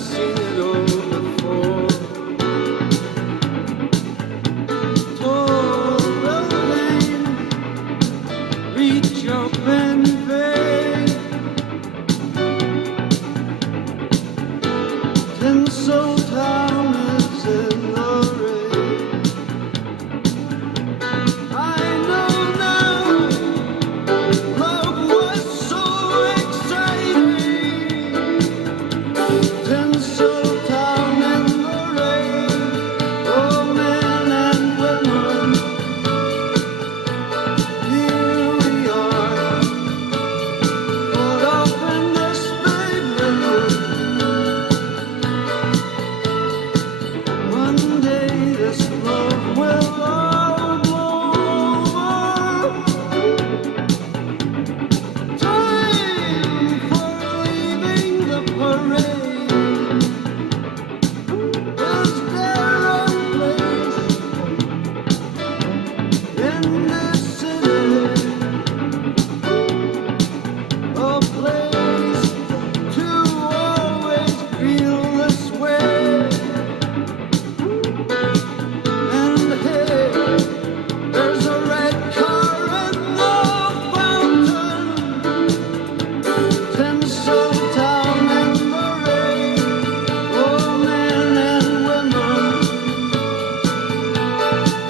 seen it all before. Tall building, reach up and fade. Tinseltown is in the rain. I know now, love was so exciting. Tinseltown in the rain, oh men and women, here we are, caught up in this big river. One day this love will all blow over. Time for leaving the parade. Is there a place in this city, a place to always feel this way? And hey, there's a red car in the fountain. Tinseltown in the rain, oh men and women,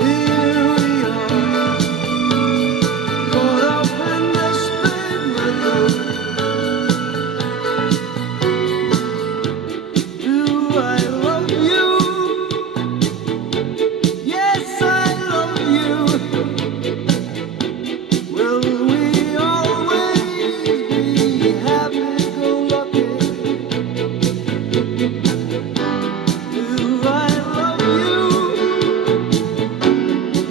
here we are, caught up in this big river. Do I love you? Yes, I love you. Will we always be happy-go-lucky? Do I love you?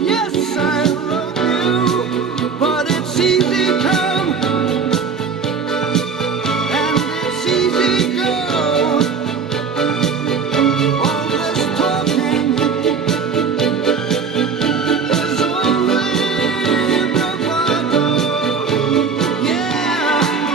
Yes, I love you. But it's easy come and it's easy go. All this talking is only bravado. Yeah.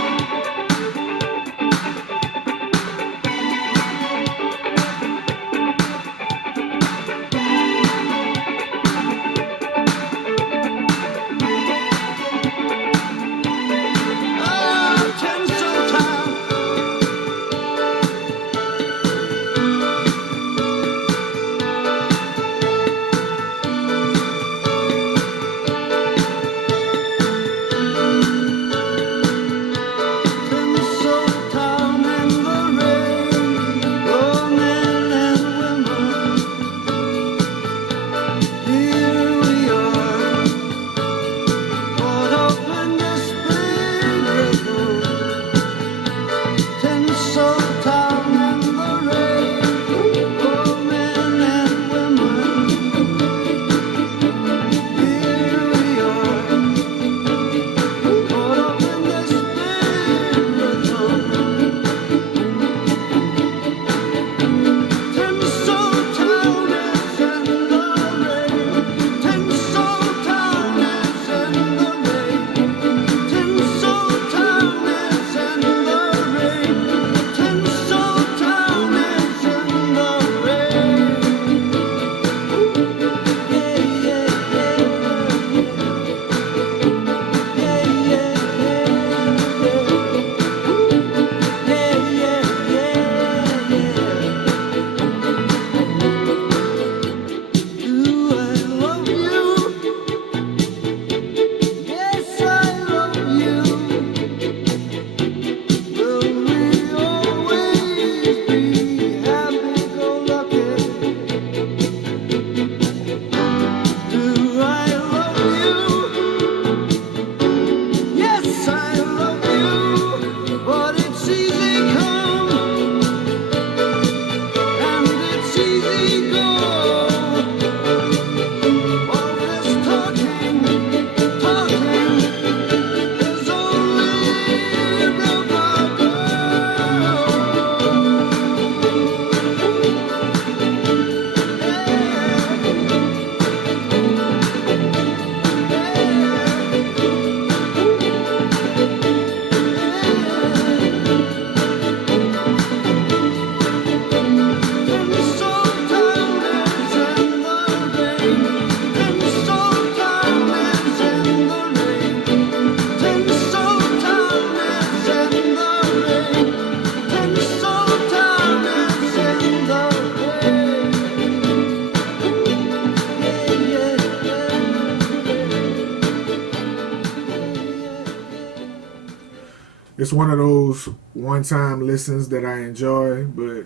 it's one of those one-time listens that I enjoy, but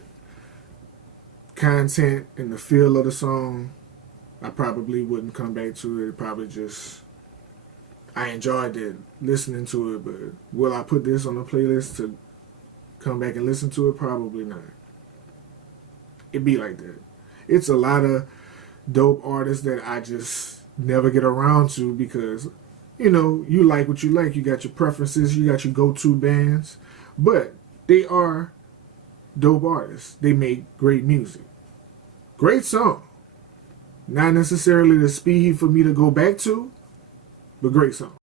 content and the feel of the song, I probably wouldn't come back to it. Probably just, I enjoyed it listening to it, but will I put this on the playlist to come back and listen to it? Probably not. It be like that. It's a lot of dope artists that I just never get around to because, you know, you like what you like. You got your preferences. You got your go-to bands. But they are dope artists. They make great music. Great song. Not necessarily the speed for me to go back to, but great song.